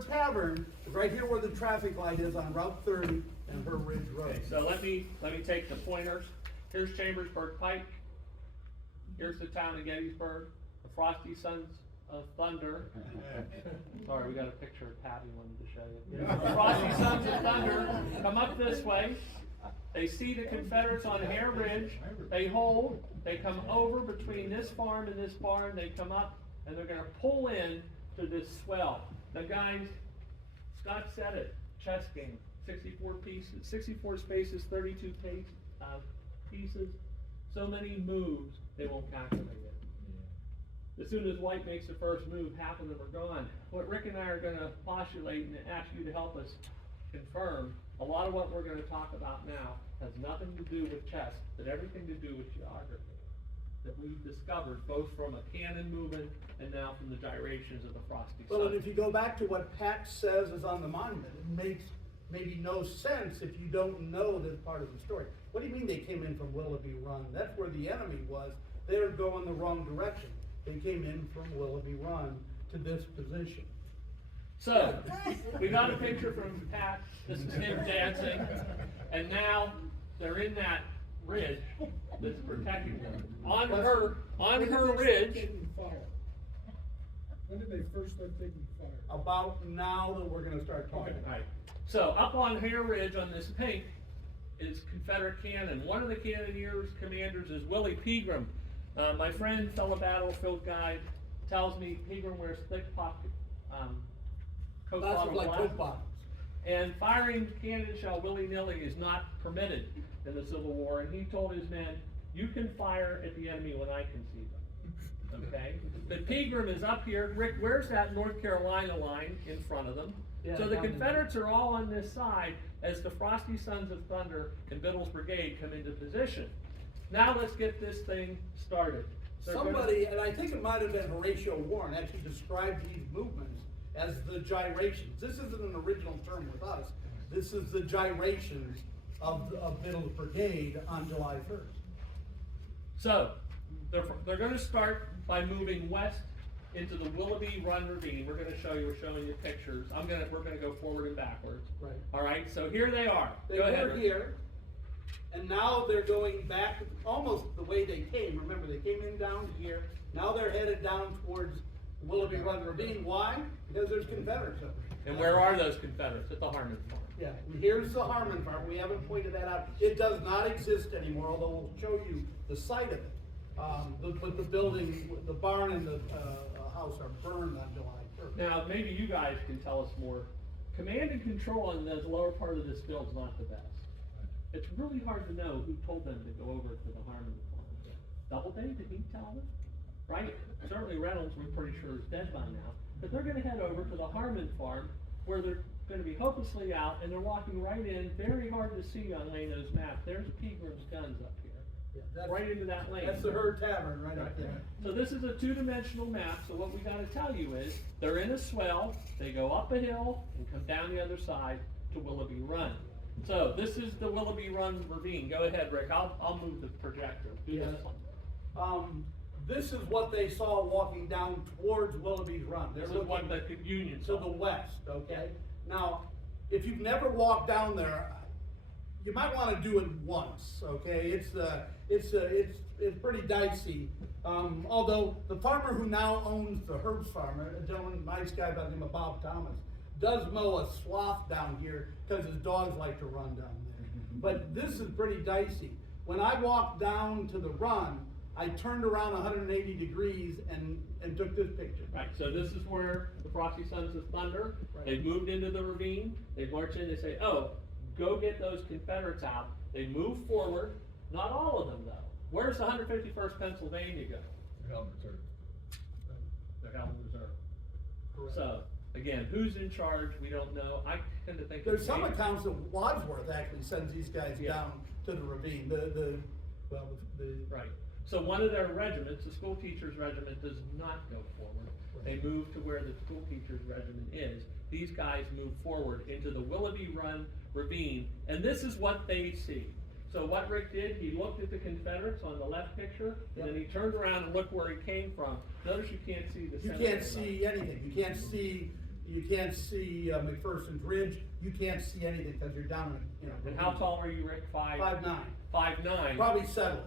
Her Tavern is right here where the traffic light is on Route 30 and Her Ridge Road. Okay, so let me take the pointers. Here's Chambersburg Pike. Here's the town of Gettysburg, the Frosty Sons of Thunder. Sorry, we got a picture of Patty wanted to show you. The Frosty Sons of Thunder come up this way. They see the Confederates on Hare Ridge. They hold. They come over between this farm and this barn. They come up and they're going to pull in to this swell. The guys, Scott said it, chess game, 64 pieces, 64 spaces, 32 pieces. So many moves, they won't calculate it. As soon as white makes the first move, half of them are gone. What Rick and I are going to postulate and ask you to help us confirm, a lot of what we're going to talk about now has nothing to do with chess, but everything to do with geography that we've discovered both from a cannon movement and now from the gyrations of the Frosty Well, and Sun. if you go back to what Pat says is on the monument, it makes maybe no sense if you don't know this part of the story. What do you mean they came in from Willoughby Run? That's where the enemy was. They're going the wrong direction. They came in from Willoughby Run to this position. So, we got a picture from Pat, this is him dancing, and now they're in that ridge that's protecting them. On her ridge, When did they first start taking fire? About now that we're gonna start talking. right. So up on Hare Ridge on this pink is Confederate cannon. One of the cannoneers commanders is Willie Pegram. My friend, fellow battlefield guide, tells me Pegram wears thick pocket coat That's bottom like glasses. coat bottoms. And firing cannon shell willy-nilly is not permitted in the Civil War. And he told his men, you can fire at the enemy when I can see them. Okay? But Pegram is up here. Rick, where's that North Carolina line in front of them? Yeah, So the down in- Confederates are all on this side as the Frosty Sons of Thunder and Biddle's Brigade come into position. Now let's get this thing started. They're gonna- Somebody, and I think it might have been Horatio Warren, actually described these movements as the gyrations. This isn't an original term with us. This is the gyrations of Biddle's Brigade on July 1st. So, they're going to start by moving west into the Willoughby Run Ravine. We're showing you pictures. We're gonna go forward and backwards. Right. All right, so here they are. They Go ahead. were here, and now they're going back almost the way they came. Remember, they came in down here. Now they're headed down towards Willoughby Run Ravine. Why? Because there's Confederates up there. And where are those Confederates? At the Harmon Farm. Yeah, and here's the Harmon Farm. We haven't pointed that out. It does not exist anymore, although we'll show you the site of it. But the building, the barn and the house are burned on July 1st. Now, maybe you guys can tell us more. Command and control in this lower part of this field's not the best. It's really hard to know who told them to go over to the Harmon Farm. Doubleday, did he tell them? Right? Certainly Reynolds, we're pretty sure, is dead by now. But they're gonna head over to the Harmon Farm, where they're gonna be hopelessly out, and they're walking right in, very hard to see on Lano's map. There's Pegram's guns up here. Yeah, that's- Right into that lane. That's the Her Tavern right up there. So this is a two-dimensional map, so what we gotta tell you is, they're in a swell, they go up a hill and come down the other side to Willoughby Run. So this is the Willoughby Run Ravine. Go ahead, Rick, I'll move the projector. Do Yes. this one. This is what they saw walking down towards Willoughby's Run. They're This is what looking the Union to saw. the west, okay? Now, if you've never walked down there, you might want to do it once, okay? It's pretty dicey. Although the farmer who now owns the Herbst Farm, a gentleman, nice guy by the name of Bob Thomas, does mow a swath down here because his dogs like to run down there. But this is pretty dicey. When I walked down to the run, I turned around 180 degrees and took this picture. Right, so this is where the Frosty Sons of Thunder, Right. they've moved into the ravine, they march in, they say, oh, go get those Confederates out. They move forward, not all of them though. Where's the 151st Pennsylvania go? The Hellman Reserve. Correct. So, again, who's in charge, we don't know. I tend to think. There's it's some Major- accounts that Wadsworth actually sends these guys Yeah. down to the ravine, the Right. So one of their regiments, the school teachers regiment, does not go forward. They move to where the school teachers regiment is. These guys move forward into the Willoughby Run Ravine, and this is what they see. So what Rick did, he looked at the Confederates on the left picture, and then he turned around and looked where he came from. Notice you can't see the you center can't of the see anything, you can't see, You can't see McPherson's Ridge. You can't see anything because you're down in, you know. And how tall are you, Rick? 5'9". 5'9". Probably settling.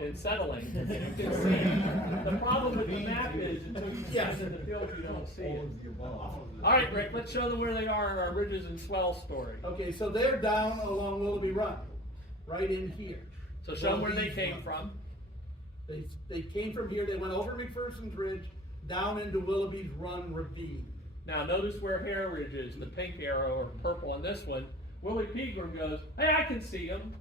In settling. You can see. The problem with the map is until you Yes. see it in the field, you don't see it. All right, Rick, let's show them where they are in our ridges and swells story. Okay, so they're down along Willoughby Run, right in here. So show them where they Willoughby's came Run. from. They came from here, they went over McPherson's Ridge, down into Willoughby's Run Ravine. Now notice where Hare Ridge is, the pink arrow or purple on this one. Willie Pegram goes, hey, I can see him.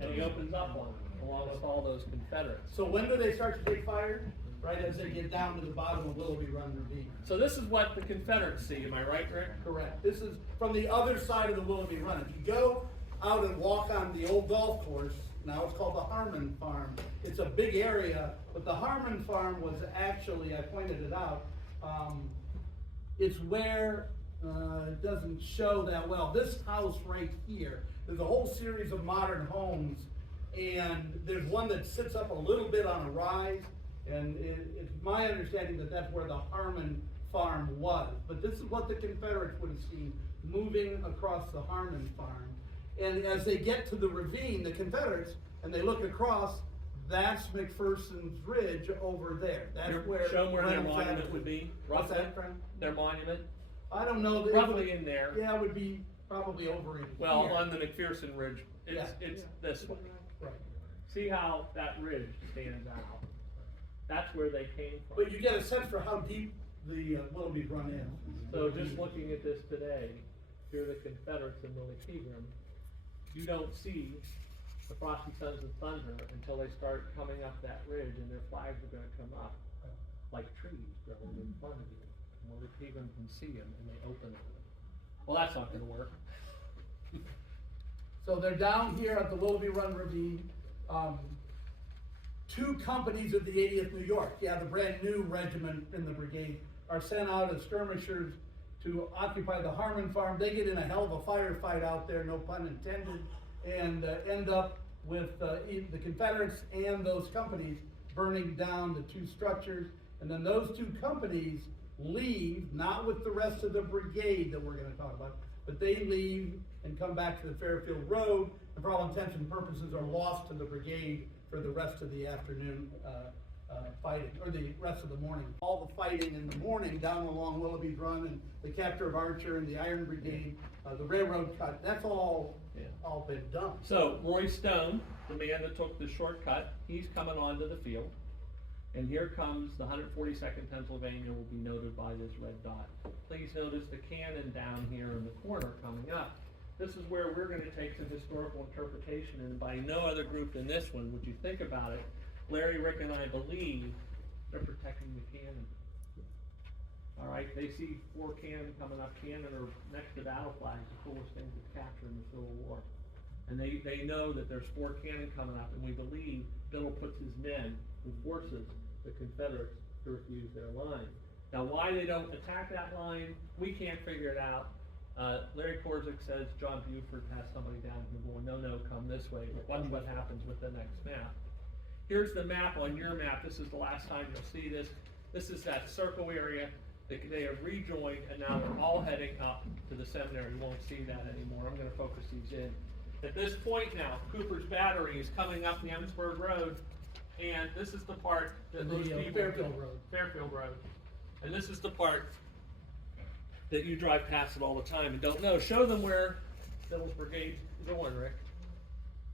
And he opens up on him, along with all those Confederates. So when do they start to take fire? Right as they get down to the bottom of Willoughby Run Ravine. So this is what the Confederates see, am I right, Rick? Correct. This is from the other side of the Willoughby Run. If you go out and walk on the old golf course, now it's called the Harmon Farm. It's a big area, but the Harmon Farm was actually, I pointed it out, it's where, it doesn't show that well. This house right here, there's a whole series of modern homes, and there's one that sits up a little bit on a rise, and it's my understanding that that's where the Harmon Farm was. But this is what the Confederates would have seen moving across the Harmon Farm. And as they get to the ravine, the Confederates, and they look across, that's McPherson's Ridge over there. That's where. Show them where their Reynolds monument Avenue- would be, What's roughly. that, friend? Their monument, I don't know. roughly in there. Yeah, it would be probably over in Well, here. on the McPherson Ridge, it's this way. Right. See how that ridge stands out? That's where they came from. But you get a sense for how deep the Willoughby Run is. So just looking at this today, here are the Confederates and Willie Pegram. You don't see the Frosty Sons of Thunder until they start coming up that ridge, and their flags are gonna come up like trees growing in front of you. And Willie Pegram can see them, and they open them. Well, that's not gonna work. So they're down here at the Willoughby Run Ravine. Two companies of the 80th New York, yeah, the brand new regiment in the brigade, are sent out as skirmishers to occupy the Harmon Farm. They get in a hell of a firefight out there, no pun intended, and end up with the Confederates and those companies burning down the two structures. And then those two companies leave, not with the rest of the brigade that we're gonna talk about, but they leave and come back to the Fairfield Road, and for all intents and purposes are lost to the brigade for the rest of the afternoon fighting, or the rest of the morning. All the fighting in the morning down along Willoughby's Run, and the capture of Archer and the Iron Brigade, the railroad cut, that's all been done. So Roy Stone, the man that took the shortcut, he's coming onto the field. And here comes the 142nd Pennsylvania will be noted by this red dot. Please notice the cannon down here in the corner coming up. This is where we're gonna take some historical interpretation, and by no other group than this one, would you think about it, Larry, Rick, and I believe they're protecting the cannon. All right, they see 4 cannon coming up. Cannon are next to battle flags, the coolest things to capture in the Civil War. And they know that there's 4 cannon coming up, and we believe Biddle puts his men who forces the Confederates to refuse their line. Now, why they don't attack that line, we can't figure it out. Larry Korzik says John Buford has somebody down here going, no, come this way. Watch what happens with the next map. Here's the map on your map. This is the last time you'll see this. This is that circle area. They have rejoined, and now they're all heading up to the seminary. You won't see that anymore. I'm gonna focus these in. At this point now, Cooper's Battery is coming up the Emmitsburg Road, and this is the part that most people. Fairfield Road. Fairfield Road. And this is the part that you drive past it all the time and don't know. Show them where Biddle's Brigade is going, Rick.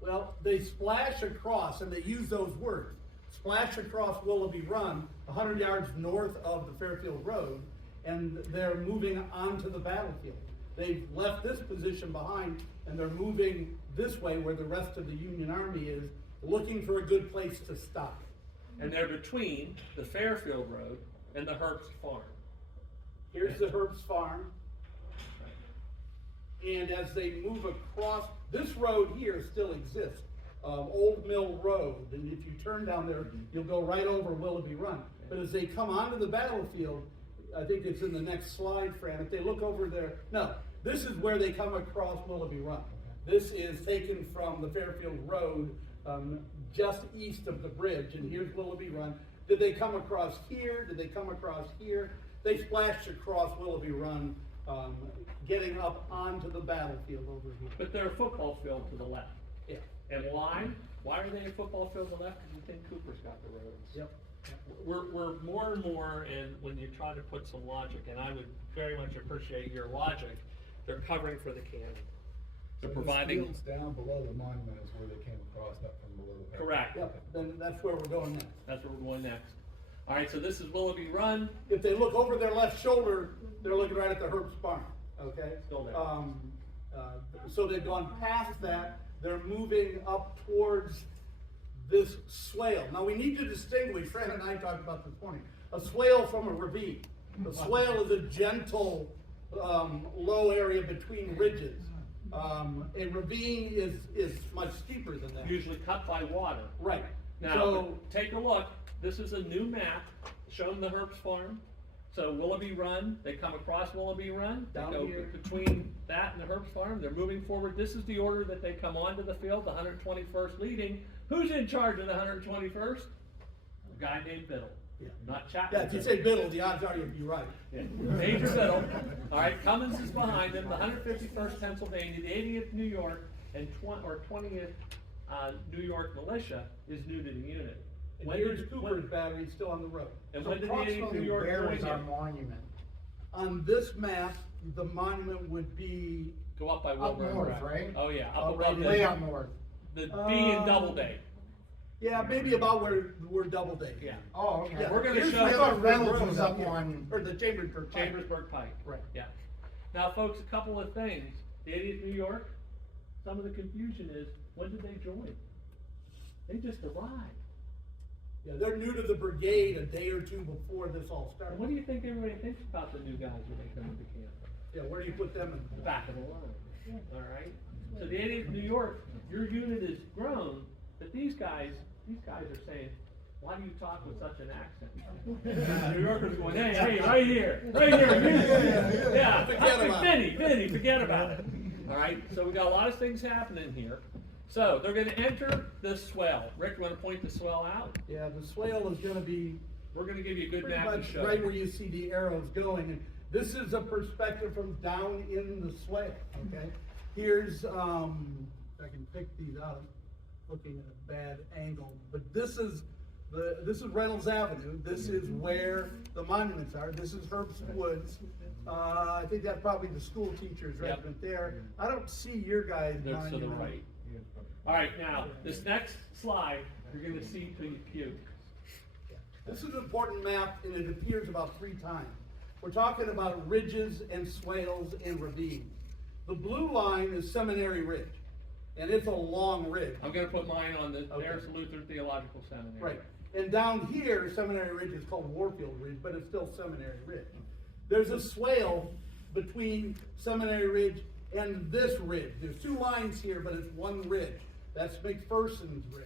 Well, they splash across, and they use those words, splash across Willoughby Run, 100 yards north of the Fairfield Road, and they're moving onto the battlefield. They've left this position behind, and they're moving this way where the rest of the Union Army is, looking for a good place to stop. And they're between the Fairfield Road and the Herbst Farm. Here's the Herbst Farm. And as they move across, this road here still exists, Old Mill Road. And if you turn down there, you'll go right over Willoughby Run. But as they come onto the battlefield, I think it's in the next slide, Fran, if they look over there, no, this is where they come across Willoughby Run. This is taken from the Fairfield Road, just east of the bridge, and here's Willoughby Run. Did they come across here? Did they come across here? they splashed across Willoughby Run, getting up onto the battlefield over here. But they're a football field to the left. Yeah, And why? Why are they a football field to the left? Because we think Cooper's got the roads. yep. We're more and more, and when you try to put some logic, and I would very much appreciate your logic, they're covering for the canyon. They're providing, Fields down below the monument is where they came across up from below the. correct, Yep, then that's where we're going next. that's where we're going next. All right, so this is Willoughby Run, If they look over their left shoulder, they're looking right at the Herbst Farm, okay? Still there. So they've gone past that, they're moving up towards this swale. Now, we need to distinguish, Fran and I talked about this morning, a swale from a ravine. A swale is a gentle, low area between ridges. A ravine is much steeper than that. usually cut by water. Right. Now, So, take a look, this is a new map showing the Herbst Farm. So Willoughby Run, they come across Willoughby Run, they Down go here. between that and the Herbst Farm, they're moving forward. This is the order that they come onto the field, the 121st leading. Who's in charge of the 121st? A guy named Biddle, Yeah. not Chapman. yeah, if you say Biddle, the odds are you'll be right. Yeah, Major Biddle. All right, Cummins is behind him, the 151st Pennsylvania, the 80th New York, and 20th New York Militia is new to the unit. And When here's did- Cooper's when- battery still on the road. And So when did the 80th New approximately York where join is our you? monument? On this map, the monument would be, Go up by Up Wilbur. north, right? Oh, yeah, Oh, up right above Way the, up north. the D and Doubleday. yeah, maybe about where we're Doubleday. Yeah. Oh, okay. Yeah, We're gonna here's show- I the thought other Reynolds road was up up here. on, Or the Chambersburg. Pike. Chambersburg Pike. Right. Yeah. Now, folks, a couple of things. The 80th New York, some of the confusion is, when did they join? They just arrived. Yeah, they're new to the brigade a day or two before this all And started. what do you think everybody thinks about the new guys when they come into camp? Yeah, where do you put them in? The back of the line. All right? So the 80th New York, your unit is grown, but these guys are saying, why do you talk with such an accent? New Yorkers going, hey, right here, you. Yeah, Forget about it. Vinny, forget about it. All right, so we got a lot of things happening here. So they're gonna enter the swell. Rick, you wanna point the swell out? Yeah, the swale is gonna be We're gonna give you a good pretty map to much show. right where you see the arrows going. And this is a perspective from down in the swale, okay? Here's, if I can pick these out, I'm looking at a bad angle, but this is Reynolds Avenue. This is where the monuments are. This is Herbst Woods. I think that's probably the school teacher's Yep. resident there. I don't see your guys' They're to the monument. right. All right, now, this next slide, you're gonna see till you puke. This is an important map, and it appears about 3 times. We're talking about ridges and swales and ravines. The blue line is Seminary Ridge, and it's a long ridge. I'm gonna put mine on the, Okay. there's Lutheran Theological Seminary. Right, and down here, Seminary Ridge is called Warfield Ridge, but it's still Seminary Ridge. There's a swale between Seminary Ridge and this ridge. There's 2 lines here, but it's one ridge. That's McPherson's Ridge.